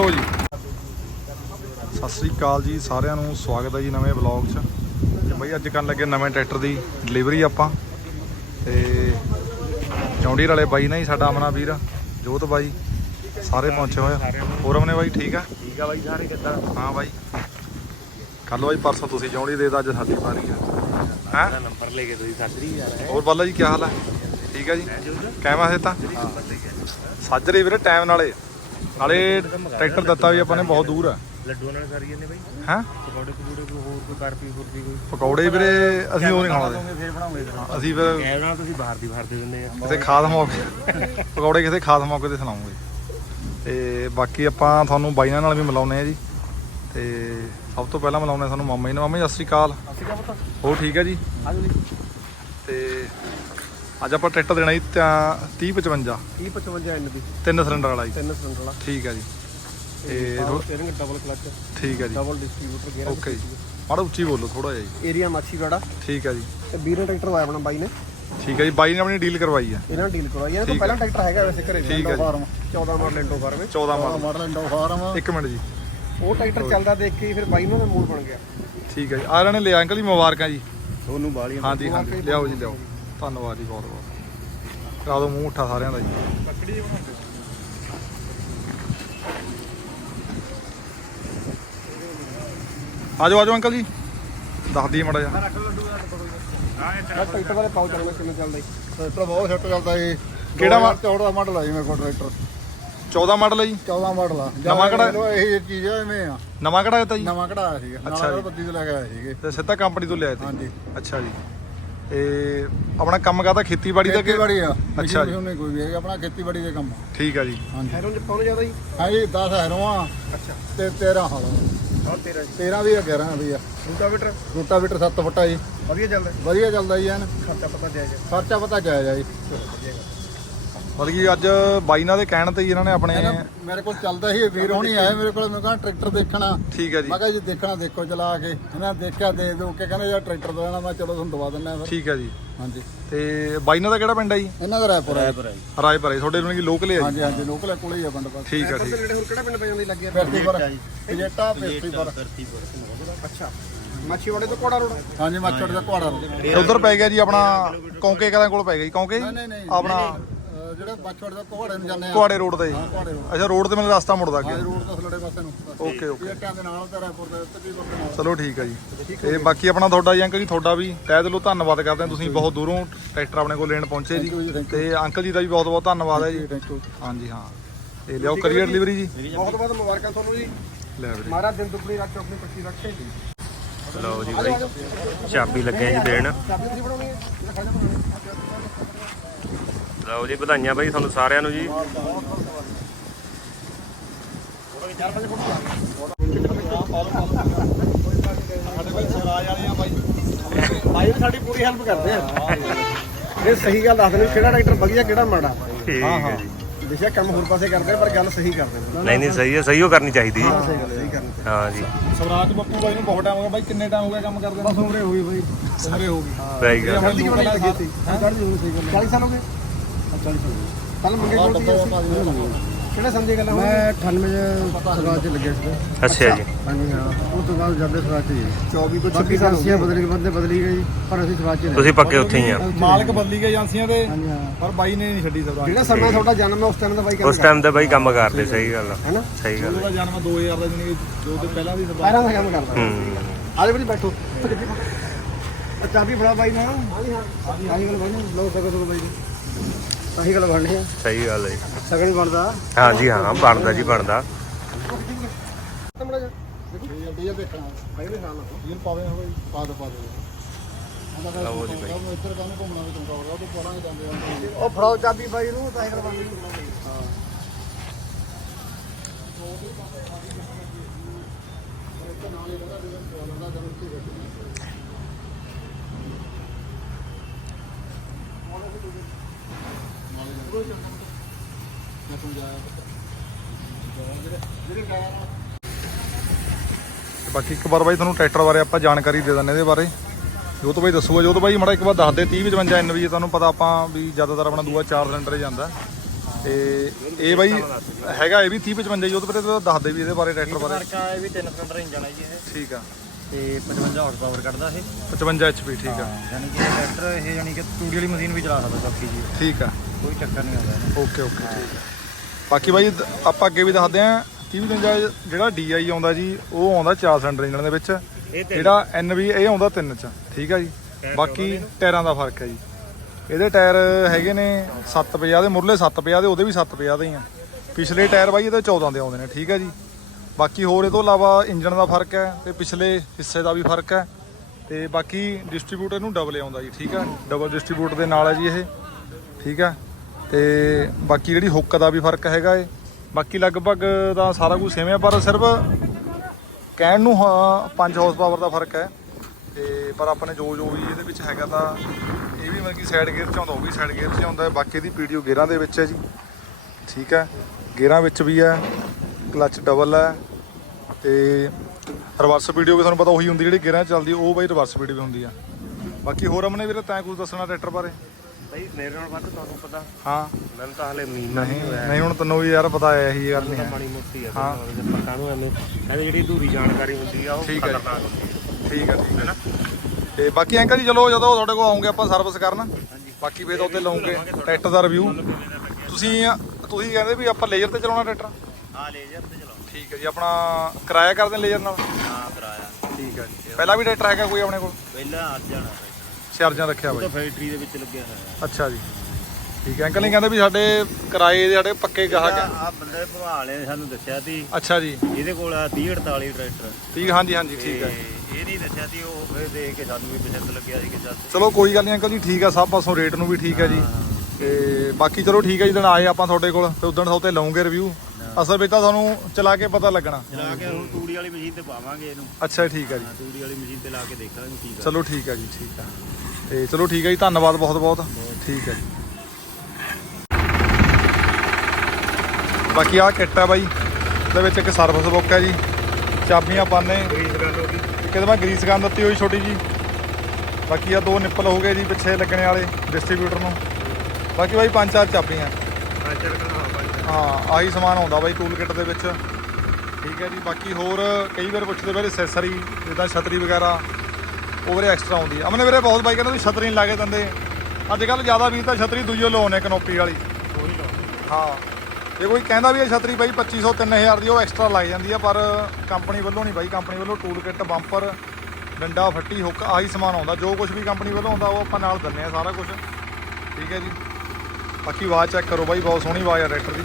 ਚਲੋ ਜੀ। ਸਤਿ ਸ੍ਰੀ ਅਕਾਲ ਜੀ ਸਾਰਿਆਂ ਨੂੰ ਸਵਾਗਤ ਹੈ ਜੀ ਨਵੇਂ ਵਲੌਗ 'ਚ। ਤੇ ਬਈ ਅੱਜ ਕਰਨ ਲੱਗੇ ਨਵੇਂ ਟਰੈਕਟਰ ਦੀ ਡਿਲੀਵਰੀ ਆਪਾਂ। ਤੇ ਚੌਂਡੀਰ ਵਾਲੇ ਬਾਈ ਨੇ ਜੀ ਸਾਡਾ ਅਮਨਾ ਵੀਰ ਜੋਤ ਬਾਈ ਸਾਰੇ ਪਹੁੰਚੇ ਹੋਏ ਆ। ਹੋਰ ਅਮਨੇ ਬਾਈ ਠੀਕ ਆ? ਠੀਕ ਆ ਬਾਈ ਸਾਰੇ ਕਿੱਦਾਂ? ਹਾਂ ਬਾਈ। ਕੱਲ ਬਾਈ ਪਰਸੋਂ ਤੁਸੀਂ ਚੌਂਡੀ ਦੇ ਤਾਂ ਅੱਜ ਸਾਡੀ ਪਾਰੀ ਆ। ਹੈ? ਨੰਬਰ ਲੈ ਕੇ ਤੁਸੀਂ ਸਾਜਰੀ ਰਹੇ ਹੋਰ ਬਾਲਾ ਜੀ ਕੀ ਹਾਲ ਹੈ ਠੀਕ ਆ ਜੀ? ਕਹਿਵਾ ਸੇ ਤਾਂ? ਸਾਜਰੇ ਵੀਰੇ ਟਾਈਮ ਨਾਲੇ। ਨਾਲੇ ਟਰੈਕਟਰ ਦਿੱਤਾ ਵੀ ਆਪਾਂ ਨੇ ਬਹੁਤ ਦੂਰ ਆ। ਲੱਡੂਆਂ ਨਾਲ ਸਾਰੀਆਂ ਨੇ ਬਾਈ? ਹੈ? ਪਕੌੜੇ ਪਕੌੜੇ ਕੋਈ ਹੋਰ ਕੋਈ ਕਰਪੀ ਕੁਰਪੀ ਕੋਈ? ਪਕੌੜੇ ਵੀਰੇ ਅਸੀਂ ਉਹ ਨਹੀਂ ਖਾਉਂਦੇ ਫੇਰ ਬਣਾਉਂਗੇ ਅਸੀਂ ਫਿਰ ਨਾਲ ਤੁਸੀਂ ਬਾਹਰ ਦੀ ਬਾਹਰ ਦੇ ਦਿੰਦੇ ਆ। ਕਿਤੇ ਖਾਦ ਮੌਕੇ ਪਕੌੜੇ ਕਿਸੇ ਖਾਦ ਮੌਕੇ ਤੇ ਸੁਣਾਉਂਗੇ। ਤੇ ਬਾਕੀ ਆਪਾਂ ਤੁਹਾਨੂੰ ਬਾਈਆਂ ਨਾਲ ਵੀ ਮਿਲਾਉਨੇ ਆ ਜੀ। ਤੇ ਸਭ ਤੋਂ ਪਹਿਲਾਂ ਮਿਲਾਉਨੇ ਸਾਨੂੰ ਮਾਮਾ ਜੀ ਨਾਲ। ਮਾਮਾ ਜੀ ਸਤਿ ਸ਼੍ਰੀ ਅਕਾਲ। ਅਸੀਂ ਕਾ ਪਤਾ। ਹੋਰ ਠੀਕ ਹੈ ਜੀ। ਤੇ ਅੱਜ ਆਪਾਂ ਟਰੈਕਟਰ ਦੇਣਾ ਜੀ 3055 30 55 ਐਨ ਦੀ। ਤਿੰਨ ਸਿਲੰਡਰ ਵਾਲਾ ਜੀ। ਤਿੰਨ ਸਿਲੰਡਰ ਵਾਲਾ। ਠੀਕ ਹੈ ਜੀ। ਤੇ ਥੋ- ਸਟੀਅਰਿੰਗ ਡਬਲ ਕਲਚ ਠੀਕ ਹੈ ਜੀ। ਡਬਲ ਡਿਸਟ੍ਰੀਬਿਊਟਰ ਗੇਅਰ ਓਕੇ ਜੀ। ਮਾੜਾ ਉੱਚੀ ਬੋਲੋ ਥੋੜਾ ਜਿਹਾ ਜੀ। ਏਰੀਆ ਮਾਛੀਵਾੜਾ ਠੀਕ ਹੈ ਜੀ। ਤੇ ਵੀਰੇ ਟਰੈਕਟਰ ਆਇਆ ਆਪਣਾ ਬਾਈ ਨੇ। ਠੀਕ ਹੈ ਜੀ। ਬਾਈ ਨੇ ਆਪਣੀ ਡੀਲ ਕਰਵਾਈ ਆ। ਇਹਨਾਂ ਡੀਲ ਕਰਵਾਈ ਇਹਨਾਂ ਤੋਂ ਠੀਕ ਪਹਿਲਾਂ ਟਰੈਕਟਰ ਹੈਗਾ ਵੈਸੇ ਘਰੇ। ਠੀਕ ਹੈ ਜੀ। 14 model Indo Farm 14 model. Model Indo Farm ਇੱਕ ਮਿੰਟ ਜੀ। ਉਹ ਟਰੈਕਟਰ ਚੱਲਦਾ ਦੇਖ ਕੇ ਹੀ ਫਿਰ ਬਾਈ ਨੂੰ ਦਾ ਮੂਡ ਬਣ ਗਿਆ। ਠੀਕ ਹੈ ਜੀ। ਆ ਨੇ ਲਿਆ ਅੰਕਲ ਜੀ ਮੁਬਾਰਕਾਂ ਜੀ। ਤੁਹਾਨੂੰ ਬਾਲੀਆਂ। ਹਾਂਜੀ ਹਾਂਜੀ। ਲਿਆਓ ਜੀ ਲਿਆਓ। ਧੰਨਵਾਦ ਜੀ ਬਹੁਤ ਬਹੁਤ। ਕਰਾ ਦਿਓ ਮੂੰਹ ਉੱਠਾ ਸਾਰਿਆਂ ਦਾ ਜੀ। ਲੱਕੜੀ ਆਜੋ ਆਜੋ ਅੰਕਲ ਜੀ। ਦੱਸ ਦਈਏ ਮੜਾ ਜਾ ਰੱਖ ਲੱਡੂ ਦਾ ਟਰੈਕਟਰ ਵਾਲੇ ਪਾਉ ਚੱਲਣਾ ਕਿਵੇਂ ਚੱਲਦਾ ਜੀ ਟਰੈਕਟਰ ਬਹੁਤ ਛੱਟ ਚੱਲਦਾ ਏ। ਕਿਹੜਾ ਵਾ- 14 ਮਾਡਲ ਆ ਜੀ ਮੇਰੇ ਕੋਲ ਟਰੈਕਟਰ। 14 ਮਾਡਲ ਹੈ ਜੀ? 14 ਮਾਡਲ ਆ। ਨਵਾਂ ਕਿਹੜਾ? ਇਹ ਚੀਜ਼ ਆ ਐਵੇਂ ਆ। ਨਵਾਂ ਕਿਹੜਾ ਜੀ? ਨਵਾਂ ਸੀਗਾ। ਅੱਛਾ ਨਾਲ ਜੀ। ਬੱਦੀ ਤੇ ਲੈ ਕੇ ਆਏ ਸੀਗੇ। ਤੇ ਸਿੱਧਾ ਕੰਪਨੀ ਤੋਂ ਲਿਆਏ ਤੇ ਹਾਂਜੀ। ਅੱਛਾ ਜੀ। ਤੇ ਆਪਣਾ ਕੰਮ ਕਰਦਾ ਖੇਤੀਬਾੜੀ ਦਾ ਕਿ ਖੇਤੀਬਾੜੀ ਆ। ਅੱਛਾ ਜੀ। ਜੀ ਨਹੀਂ ਕੋਈ ਵੀ ਹੈਗਾ, ਆਪਣਾ ਖੇਤੀਬਾੜੀ ਦੇ ਕੰਮ। ਆ। ਠੀਕ ਆ ਜੀ। ਹਾਂਜੀ। ਹੈਰੋਂ ਚ ਪਾਉਣ ਜ਼ਿਆਦਾ ਜੀ? ਹਾਂਜੀ 10 ਹੈਰੋਂ ਆ। ਅੱਛਾ। ਤੇ 13 ਹਲ। ਹੋਰ ਤੇਰਾ ਜੀ। 13 ਵੀ ਆ 11 ਵੀ ਆ। ਰੂਟਾਵੇਟਰ? ਰੋਟਾਵੀਟਰ 7 ਫੁੱਟਾ ਜੀ। ਵਧੀਆ ਚੱਲਦਾ ਵਧੀਆ ਚੱਲਦਾ ਜੀ ਐਨ। ਖਰਚਾ ਪਤਾ ਜਾਇਜ਼ ਖਰਚਾ ਪਤਾ ਜਾਇਜ਼ ਆ ਜੀ। ਮਤਲਬ ਕਿ ਅੱਜ ਬਾਈ ਨਾਲ ਦੇ ਕਹਿਣ ਤੇ ਹੀ ਇਹਨਾਂ ਨੇ ਆਪਣੇ ਮੇਰੇ ਕੋਲ ਚੱਲਦਾ ਸੀ ਵੀਰ ਹੋਣੀ ਆਏ ਮੇਰੇ ਕੋਲ ਮੈਂ ਕਹਿੰਦਾ ਟਰੈਕਟਰ ਦੇਖਣਾ। ਠੀਕ ਹੈ ਜੀ। ਮੈਂ ਕਿਹਾ ਜੀ ਦੇਖਣਾ ਦੇਖੋ ਚਲਾ ਕੇ। ਇਹਨਾਂ ਨੇ ਦੇਖਿਆ ਦੇ ਦੋ ਕੇ ਕਹਿੰਦੇ ਯਾਰ ਟਰੈਕਟਰ ਦੇਣਾ ਮੈਂ ਚਲੋ ਤੁਹਾਨੂੰ ਦਵਾ ਦਿੰਦਾ ਫਿਰ। ਠੀਕ ਹੈ ਜੀ। ਹਾਂਜੀ। ਤੇ ਬਾਈ ਨਾਲ ਦਾ ਕਿਹੜਾ ਪਿੰਡ ਹੈ ਜੀ? ਇਹਨਾਂ ਦਾ ਰਾਇਪੁਰ ਹੈ ਰਾਏਪੁਰੇ ਤੁਹਾਡੇ ਨੂੰ ਕੀ ਲੋਕਲ ਹੈ ਜੀ? ਹਾਂਜੀ ਹਾਂਜੀ ਲੋਕਲ ਕੋਲੇ ਹੀ ਆ ਪਿੰਡ ਬਸ। ਠੀਕ ਤੇ ਠੀਕ ਹੋਰ ਕਿਹੜਾ ਪਿੰਡ ਪੈ ਜਾਂਦਾ ਜੀ ਲੱਗਿਆ ਫੈਕਟਰੀ ਪਰ ਪ੍ਰੋਜੈਕਟਾ ਫੈਕਟਰੀ ਪਰ ਅੱਛਾ। ਮਾਛੀਵਾੜੇ ਤੋਂ ਕੋੜਾ ਰੋਡ। ਹਾਂਜੀ ਮਾਚੜ ਦਾ ਕੁਆੜਾ ਤੇ ਉਧਰ ਪੈ ਗਿਆ ਜੀ ਆਪਣਾ ਕੌਂਕੇ ਕਦਾਂ ਕੋਲ ਪੈ ਗਿਆ ਜੀ। ਕੌਂਕੇ? ਆਪਣਾ ਜਿਹੜਾ ਮਾਚੜ ਦਾ ਕੁਆੜੇ ਨੂੰ ਜਾਂਦੇ ਆ। ਕੁਆੜੇ ਰੋਡ ਤੇ ਹਾਂ ਅੱਛਾ ਰੋਡ ਤੇ ਮੈਨੂੰ ਰਸਤਾ ਮੁੜਦਾ ਅੱਗੇ। ਹਾਂ ਰੋਡ ਤੋਂ ਥਲੜੇ ਪਾਸੇ ਨੂੰ। Okay okay. ਪ੍ਰੋਜੈਕਟਾਂ ਦੇ ਨਾਲ ਤੇ ਰਾਇਪੁਰ ਦੇ ਤਕਰੀਬਨ ਦੇ ਨਾਲ। ਚਲੋ ਠੀਕ ਆ ਜੀ। ਤੇ ਬਾਕੀ ਆਪਣਾ ਤੁਹਾਡਾ ਜੀ ਅੰਕਲ ਜੀ ਤੁਹਾਡਾ ਵੀ ਤਹਿ ਦਿਲੋਂ ਧੰਨਵਾਦ ਕਰਦੇ ਹਾਂ। ਤੁਸੀਂ ਬਹੁਤ ਦੂਰੋਂ ਟਰੈਕਟਰ ਆਪਣੇ ਕੋਲ ਲੈਣ ਪਹੁੰਚੇ you ਜੀ, thank. ਤੇ ਅੰਕਲ ਜੀ ਦਾ ਵੀ ਬਹੁਤ ਬਹੁਤ ਧੰਨਵਾਦ ਹੈ ਜੀ। ਥੈਂਕ ਯੂ ਹਾਂਜੀ ਹਾਂ। ਤੇ ਲਿਆਓ ਕਰੀਅਰ ਡਿਲੀਵਰੀ ਜੀ। ਬਹੁਤ ਬਹੁਤ ਮੁਬਾਰਕਾਂ ਤੁਹਾਨੂੰ ਜੀ। ਲੈ ਵੀਰੇ ਮਹਾਰਾਜ ਦਿਨ ਦੁਪੜੀ ਰਾਤ ਚੌਕਨੀ ਪੱਕੀ ਰੱਖੇ। ਜੀ ਲਓ ਜੀ ਬਾਈ। ਚਾਬੀ ਲੱਗੇ ਜੀ ਦੇਣ। ਚਾਬੀ ਤੁਸੀਂ ਬਣਾਉਣੀ ਹੈ। ਜਿਹੜਾ ਖੜਾ ਬਣਾਉਣੀ ਲਓ ਜੀ ਵਧਾਈਆਂ ਬਾਈ ਤੁਹਾਨੂੰ ਸਾਰਿਆਂ ਨੂੰ ਜੀ। ਸਾਡੇ ਭਾਈ ਸਾਡੀ ਪੂਰੀ ਹੈਲਪ ਕਰਦੇ ਆ। ਇਹ ਸਹੀ ਗੱਲ ਦੱਸਦੇ ਨੇ ਵੀ ਕਿਹੜਾ ਡਾਕਟਰ ਵਧੀਆ ਕਿਹੜਾ ਮਾੜਾ? ਠੀਕ ਹੈ ਜੀ। ਬੇਸ਼ੱਕ ਕੰਮ ਹੋਰ ਪਾਸੇ ਕਰਦੇ ਆ, ਪਰ ਗੱਲ ਸਹੀ ਕਰਦੇ ਨੇ ਨਹੀਂ ਨਹੀਂ ਸਹੀ ਹੈ ਸਹੀ ਉਹ ਕਰਨੀ ਚਾਹੀਦੀ। ਹਾਂ ਸਹੀ ਗੱਲ ਸਹੀ ਕਰਨੀ ਹਾਂ ਜੀ। ਸਵਰਾਜ ਬੱਪੂ ਬਾਈ ਨੂੰ ਬਹੁਤ ਟਾਈਮ ਹੋ ਗਿਆ ਬਾਈ ਕਿੰਨੇ ਟਾਈਮ ਹੋ ਗਿਆ ਕੰਮ ਕਰਦੇ ਬਸ ਉਮਰੇ ਹੋ ਗਈ ਬਾਈ। ਉਮਰੇ ਹੋ ਗਈ। ਸਹੀ ਗੱਲ ਜਲਦੀ ਕਿਉਂ ਨਹੀਂ ਲੱਗੇ ਸੀ। ਜਲਦੀ ਹੋਣੀ ਸਹੀ ਗੱਲ 40 ਸਾਲ ਹੋ ਗਏ। 40 ਸਾਲ ਕੱਲ ਮੰਗੇ ਕੋਲ ਕਿਹੜੇ ਸਮਝੇ ਗੱਲ ਮੈਂ 98 ਸਰਾਜ ਚ ਲੱਗਿਆ ਸੀ ਅੱਛਾ ਜੀ। ਹਾਂਜੀ ਹਾਂ ਉਸ ਤੋਂ ਬਾਅਦ ਜਾਂਦੇ ਸਰਾਜ ਚ 24 ਤੋਂ 26 ਸਾਲ ਸੀ ਬਦਲ ਬੰਦੇ ਬਦਲੀ ਗਈ ਪਰ ਅਸੀਂ ਸਰਾਜ ਚ ਤੁਸੀਂ ਪੱਕੇ ਉੱਥੇ ਹੀ ਆ। ਮਾਲਕ ਬਦਲੀ ਗਏ ਏਜੰਸੀਆਂ ਦੇ ਹਾਂਜੀ ਹਾਂ। ਪਰ ਬਾਈ ਨੇ ਨਹੀਂ ਛੱਡੀ ਸਵਰਾਜ ਜਿਹੜਾ ਸਮਾਂ ਤੁਹਾਡਾ ਜਨਮ ਹੈ ਉਸ ਟਾਈਮ ਦਾ ਬਾਈ ਉਸ ਟਾਈਮ ਤੇ ਬਾਈ ਕੰਮ ਕਰਦੇ ਸਹੀ ਗੱਲ ਹੈ ਨਾ ਸਹੀ ਗੱਲ ਉਹਦਾ ਜਨਮ 2000 ਦਾ ਜਿਹਨੇ ਦੋ ਦਿਨ ਪਹਿਲਾਂ ਵੀ ਸਵਰਾਜ ਪਹਿਲਾਂ ਦਾ ਕੰਮ ਕਰਦਾ। ਹੂੰ। ਆਲੇ ਬੜੀ ਬੈਠੋ। ਆ ਚਾਬੀ ਫੜਾ ਬਾਈ ਨਾ ਹਾਂਜੀ ਹਾਂ। ਆਹੀ ਗੱਲ ਬਣਨੀ ਲੋ ਸਕੋ ਸਕੋ ਬਾਈ ਆਹੀ ਗੱਲ ਬਣਨੀ ਆ। ਸਹੀ ਗੱਲ ਹੈ। ਸਗਣ ਬਣਦਾ। ਹਾਂ ਜੀ ਹਾਂ ਬਣਦਾ ਜੀ ਬਣਦਾ। ਤਮੜਾ ਜਾ ਡੀਜ਼ਲ ਦੇਖਣਾ ਨੇ ਨਾਲ ਡੀਜ਼ਲ ਪਾਵੇ ਹੋਵੇ ਪਾ ਦੋ ਪਾ ਦੋ ਲਓ ਜੀ ਬਾਈ। ਇੱਧਰ ਕਾਹਨੂੰ ਘੁੰਮਣਾ ਵੀ ਚੰਗਾ ਹੋਗਾ ਉਹ ਤੋਂ ਪੜਾਂਗੇ ਜਾਂਦੇ ਆ ਉਹ ਫੜਾਓ ਚਾਬੀ ਬਾਈ ਨੂੰ ਤਾਂ ਇਹ ਗੱਲ ਬਣਨੀ ਤੇ ਬਾਕੀ ਇੱਕ ਵਾਰ ਬਾਈ ਤੁਹਾਨੂੰ ਟਰੈਕਟਰ ਬਾਰੇ ਆਪਾਂ ਜਾਣਕਾਰੀ ਦੇ ਦਿੰਦੇ ਇਹਦੇ ਬਾਰੇ। ਜੋਤ ਬਾਈ ਦੱਸੂਗਾ ਜੋਤ ਬਾਈ ਮੜਾ ਇੱਕ ਵਾਰ ਦੱਸ ਦੇ 30 55 ਐਨਵੀ ਤੁਹਾਨੂੰ ਪਤਾ ਆਪਾਂ ਵੀ ਜ਼ਿਆਦਾਤਰ ਆਪਣਾ ਦੂਆ 4 ਸਿਲੰਡਰ ਹੀ ਜਾਂਦਾ। ਤੇ ਇਹ ਬਾਈ ਹੈਗਾ ਇਹ ਵੀ 30 55 ਜੀ ਉਹਦੇ ਬਾਰੇ ਤਾਂ ਦੱਸ ਦੇ ਵੀ ਇਹਦੇ ਬਾਰੇ ਟਰੈਕਟਰ ਬਾਰੇ। ਫ਼ਰਕ ਆ ਇਹ ਵੀ 3 ਸਿਲੰਡਰ ਇੰਜਨ ਹੈ ਜੀ ਇਹ। ਠੀਕ ਆ। ਤੇ 55 ਹਾਰਸ ਪਾਵਰ ਕੱਢਦਾ ਇਹ। 55 HP ਠੀਕ ਆ। ਯਾਨੀ ਕਿ ਇਹ ਟਰੈਕਟਰ ਇਹ ਯਾਨੀ ਕਿ ਤੂੜੀ ਵਾਲੀ ਮਸ਼ੀਨ ਵੀ ਚਲਾ ਸਕਦਾ ਚੌਕੀ ਜੀ। ਠੀਕ ਆ। ਕੋਈ ਚੱਕਰ ਨਹੀਂ ਆਉਂਦਾ ਇਹਨੂੰ ਓਕੇ ਓਕੇ। ਠੀਕ ਆ ਬਾਕੀ ਬਾਈ ਦ- ਆਪਾਂ ਅੱਗੇ ਵੀ ਦੱਸਦੇ ਆਂ 30 55 ਜਿਹੜਾ DI ਆਉਂਦਾ ਜੀ ਉਹ ਆਉਂਦਾ 4 ਸਿਲੰਡਰ ਇੰਜਣ ਦੇ ਵਿੱਚ। ਇਹ ਤੇ ਜਿਹੜਾ NV ਇਹ ਆਉਂਦਾ ਤਿੰਨ ਚ ਠੀਕ ਆ ਜੀ? ਬਾਕੀ ਟਾਇਰਾਂ ਦਾ ਫ਼ਰਕ ਹੈ ਜੀ। ਇਹਦੇ ਟਾਇਰ ਹੈਗੇ ਨੇ 750 ਦੇ ਮੁਰਲੇ 750 ਦੇ ਉਹਦੇ ਵੀ 750 ਦੇ ਹੀ ਆ। ਪਿਛਲੇ ਟਾਇਰ ਬਾਈ ਇਹਦੇ 14 ਦੇ ਆਉਂਦੇ ਨੇ ਠੀਕ ਹੈ ਜੀ? ਬਾਕੀ ਹੋਰ ਇਹ ਤੋਂ ਇਲਾਵਾ ਇੰਜਨ ਦਾ ਫ਼ਰਕ ਹੈ ਤੇ ਪਿਛਲੇ ਹਿੱਸੇ ਦਾ ਵੀ ਫ਼ਰਕ ਹੈ। ਤੇ ਬਾਕੀ ਡਿਸਟ੍ਰੀਬਿਊਟਰ ਨੂੰ ਡਬਲ ਆਉਂਦਾ ਜੀ ਠੀਕ ਹੈ ਡਬਲ ਡਿਸਟ੍ਰੀਬਿਊਟਰ ਦੇ ਨਾਲ ਹੈ ਜੀ ਇਹ ਠੀਕ ਹੈ ਤੇ ਬਾਕੀ ਜਿਹੜੀ ਹੁੱਕ ਦਾ ਵੀ ਫ਼ਰਕ ਹੈਗਾ ਏ। ਬਾਕੀ ਲਗਭਗ ਦਾ ਸਾਰਾ ਕੁਝ ਸੇਮ ਹੈ ਪਰ ਸਿਰਫ ਕਹਿਣ ਨੂੰ 5 ਹਾਰਸ ਪਾਵਰ ਦਾ ਫ਼ਰਕ ਹੈ। ਤੇ ਪਰ ਆਪਣੇ ਜੋ ਜੋ ਵੀ ਇਹਦੇ ਵਿੱਚ ਹੈਗਾ ਤਾਂ ਇਹ ਵੀ ਮਤਲਬ ਕਿ ਸਾਈਡ ਗੇਅਰ ਚ ਆਉਂਦਾ, ਉਹ ਵੀ ਸਾਈਡ ਗੇਅਰ ਚ ਆਉਂਦਾ ਹੈ। ਬਾਕੀ ਦੀ ਪੀਡੀਓ ਗੇਅਰਾਂ ਦੇ ਵਿੱਚ ਹੈ ਜੀ। ਠੀਕ ਹੈ। ਗੇਅਰਾਂ ਵਿੱਚ ਵੀ ਹੈ ਕਲੱਚ ਡਬਲ ਹੈ। ਤੇ ਰਿਵਰਸ ਵੀਡੀਓ ਵੀ ਤੁਹਾਨੂੰ ਪਤਾ ਉਹੀ ਹੁੰਦੀ ਜਿਹੜੀ ਗੇਅਰਾਂ 'ਚ ਚੱਲਦੀ, ਉਹ ਬਾਈ ਰਿਵਰਸ ਵੀਡੀਓ ਵੀ ਹੁੰਦੀ ਆ। ਬਾਕੀ ਹੋਰ ਅਮਨੇ ਵੀਰੇ ਤੈਂ ਕੁਝ ਦੱਸਣਾ ਟਰੈਕਟਰ ਬਾਰੇ? ਬਈ ਮੇਰੇ ਨਾਲ ਵੱਧ ਤੁਹਾਨੂੰ ਪਤਾ। ਹਾਂ। ਮੈਨੂੰ ਤਾਂ ਹਲੇ ਮਹੀਨਾ ਨਹੀਂ ਨਹੀਂ ਹੁਣ ਤੈਨੂੰ ਵੀ ਯਾਰ ਪਤਾ ਹੈ ਇਹੀ ਗੱਲ ਨਹੀਂ ਹੈ। ਮਾੜੀ ਮੋਟੀ ਆ ਹਾਂ। ਪਰ ਕਾਹਨੂੰ ਐਵੇਂ ਕਹਿੰਦੇ ਜਿਹੜੀ ਅਧੂਰੀ ਜਾਣਕਾਰੀ ਹੁੰਦੀ ਆ ਉਹ ਠੀਕ ਹੈ। ਜੀ। ਖਤਰਨਾਕ ਹੁੰਦੀ ਆ। ਠੀਕ ਹੈ ਠੀਕ ਹੈ। ਤੇ ਬਾਕੀ ਅੰਕਲ ਜੀ ਚਲੋ ਜਦੋਂ ਤੁਹਾਡੇ ਕੋਲ ਆਉਂਗੇ ਆਪਾਂ ਸਰਵਿਸ ਕਰਨ। ਬਾਕੀ ਫੇਰ ਤਾਂ ਉੱਤੇ ਲਾਉਂਗੇ ਟਰੈਕਟਰ ਦਾ ਰਿਵਿਊ ਤੁਸੀਂ ਤੁਸੀਂ ਕਹਿੰਦੇ ਵੀ ਆਪਾਂ ਲੇਜ਼ਰ ਤੇ ਚਲਾਉਣਾ ਟਰੈਕਟਰ? ਹਾਂ ਲੈ ਜਾ ਤੇ ਚਲਾਓ ਠੀਕ ਹੈ ਜੀ ਆਪਣਾ ਕਿਰਾਇਆ ਕਰਦੇ ਲੇਜ਼ਰ ਨਾਲ? ਹਾਂ ਕਰਾਇਆ। ਠੀਕ ਹੈ ਜੀ। ਪਹਿਲਾਂ ਵੀ ਟਰੈਕਟਰ ਹੈਗਾ ਕੋਈ ਆਪਣੇ ਕੋਲ? ਪਹਿਲਾਂ ਅੱਜ ਜਾਣਾ ਚਾਰਜਾਂ ਰੱਖਿਆ ਉਹ ਬਾਈ? ਤਾਂ ਫੈਕਟਰੀ ਦੇ ਵਿੱਚ ਲੱਗਿਆ ਹੋਇਆ। ਅੱਛਾ ਜੀ। ਠੀਕ ਹੈ ਅੰਕਲ ਨਹੀਂ ਕਹਿੰਦੇ ਵੀ ਸਾਡੇ ਕਿਰਾਏ ਦੇ ਸਾਡੇ ਪੱਕੇ ਗਾਹਕ ਹੈ ਆ ਬੰਦੇ ਭਰਾ ਵਾਲੇ ਨੇ ਸਾਨੂੰ ਦੱਸਿਆ ਸੀ ਅੱਛਾ ਜੀ। ਇਹਦੇ ਕੋਲ ਆ 3048 ਟਰੈਕਟਰ। ਠੀਕ ਹਾਂਜੀ ਹਾਂਜੀ ਠੀਕ ਹੈ। ਤੇ ਇਹ ਨਹੀਂ ਦੱਸਿਆ ਸੀ ਉਹ ਫਿਰ ਦੇਖ ਕੇ ਸਾਨੂੰ ਵੀ ਪਸੰਦ ਲੱਗਿਆ ਸੀ ਕਿ ਚੱਲ। ਚਲੋ ਕੋਈ ਗੱਲ ਨਹੀਂ ਅੰਕਲ ਜੀ ਠੀਕ ਆ ਸਭ ਪਾਸੋਂ ਰੇਟ ਨੂੰ ਵੀ ਠੀਕ ਹੈ ਜੀ ਤੇ ਬਾਕੀ ਚਲੋ ਠੀਕ ਹੈ ਜੀ ਦਿਨ ਆਏ ਆਪਾਂ ਤੁਹਾਡੇ ਕੋਲ ਤੇ ਉਦੋਂ ਸੌਤੇ ਲਵਾਂਗੇ ਰਿਵਿਊ ਅਸਲ ਵਿੱਚ ਤਾਂ ਤੁਹਾਨੂੰ ਚਲਾ ਕੇ ਪਤਾ ਲੱਗਣਾ। ਚਲਾ ਕੇ ਹੁਣ ਤੂੜੀ ਵਾਲੀ ਮਸ਼ੀਨ ਤੇ ਪਾਵਾਂਗੇ ਇਹਨੂੰ। ਅੱਛਾ ਠੀਕ ਹੈ ਜੀ। ਹਾਂ, ਤੂੜੀ ਵਾਲੀ ਮਸ਼ੀਨ ਤੇ ਲਾ ਕੇ ਦੇਖਾਂਗੇ ਕੀ ਕਰ ਚਲੋ ਠੀਕ ਹੈ ਜੀ ਠੀਕ ਆ। ਤੇ ਚਲੋ ਠੀਕ ਹੈ ਜੀ, ਧੰਨਵਾਦ ਬਹੁਤ ਬਹੁਤ। ਠੀਕ ਹੈ ਜੀ। ਬਾਕੀ ਆਹ ਕਿੱਟ ਹੈ ਬਾਈ, ਇਹਦੇ ਵਿੱਚ ਇੱਕ ਸਰਵਿਸ ਬੁੱਕ ਹੈ ਜੀ। ਚਾਬੀਆਂ ਪਾਣੇ ਗਰੀਸ ਗੱਲ ਹੋ ਗਈ ਕਿਤੇ ਮੈਂ ਗਰੀਸ ਗਨ ਦਿੱਤੀ ਹੋਈ ਛੋਟੀ ਜੀ। ਬਾਕੀ ਆ ਦੋ ਨਿੱਪਲ ਹੋ ਗਏ ਜੀ ਪਿੱਛੇ ਲੱਗਣੇ ਵਾਲੇ ਡਿਸਟ੍ਰੀਬਿਊਟਰ ਨੂੰ। ਬਾਕੀ ਬਾਈ ਪੰਜ ਚਾਰ ਚਾਬੀਆਂ। ਹਾਂ, ਆਹੀ ਸਮਾਨ ਆਉਂਦਾ ਬਾਈ ਟੂਲ ਕਿੱਟ ਦੇ ਵਿੱਚ। ਠੀਕ ਹੈ ਜੀ, ਬਾਕੀ ਹੋਰ ਕਈ ਵਾਰ ਪੁੱਛਦੇ ਬਾਈ ਅਸੈਸਰੀ ਜਿੱਦਾਂ ਛਤਰੀ ਵਗੈਰਾ। ਉਹ ਵੀਰੇ ਐਕਸਟਰਾ ਆਉਂਦੀ ਆ ਅਮਨੇ ਵੀਰੇ ਬਹੁਤ ਬਾਈ ਕਹਿੰਦੇ ਤੁਸੀਂ ਛਤਰੀ ਨਹੀਂ ਲਾ ਕੇ ਦਿੰਦੇ। ਅੱਜ ਕੱਲ ਜ਼ਿਆਦਾ ਵੀ ਤਾਂ ਛਤਰੀ ਦੂਜੋ ਲਾਉਣੇ ਕਨੋਪੀ ਵਾਲੀ। ਉਹੀ ਹਾਂ। ਜੇ ਕੋਈ ਕਹਿੰਦਾ ਵੀ ਇਹ ਛਤਰੀ ਬਾਈ 2500 3000 ਦੀ ਉਹ ਐਕਸਟਰਾ ਲੱਗ ਜਾਂਦੀ ਆ ਪਰ ਕੰਪਨੀ ਵੱਲੋਂ ਨਹੀਂ ਬਾਈ। ਕੰਪਨੀ ਵੱਲੋਂ ਟੂਲ ਕਿੱਟ ਬੰਪਰ ਡੰਡਾ ਫੱਟੀ ਹੁੱਕ ਆਹੀ ਸਮਾਨ ਆਉਂਦਾ। ਜੋ ਕੁਝ ਵੀ ਕੰਪਨੀ ਵੱਲੋਂ ਆਉਂਦਾ ਉਹ ਆਪਾਂ ਨਾਲ ਦਿੰਨੇ ਆ ਸਾਰਾ ਕੁਝ ਠੀਕ ਹੈ ਜੀ। ਬਾਕੀ ਆਵਾਜ਼ ਚੈੱਕ ਕਰੋ ਬਾਈ ਬਹੁਤ ਸੋਹਣੀ ਆਵਾਜ਼ ਆ ਟਰੈਕਟਰ ਦੀ।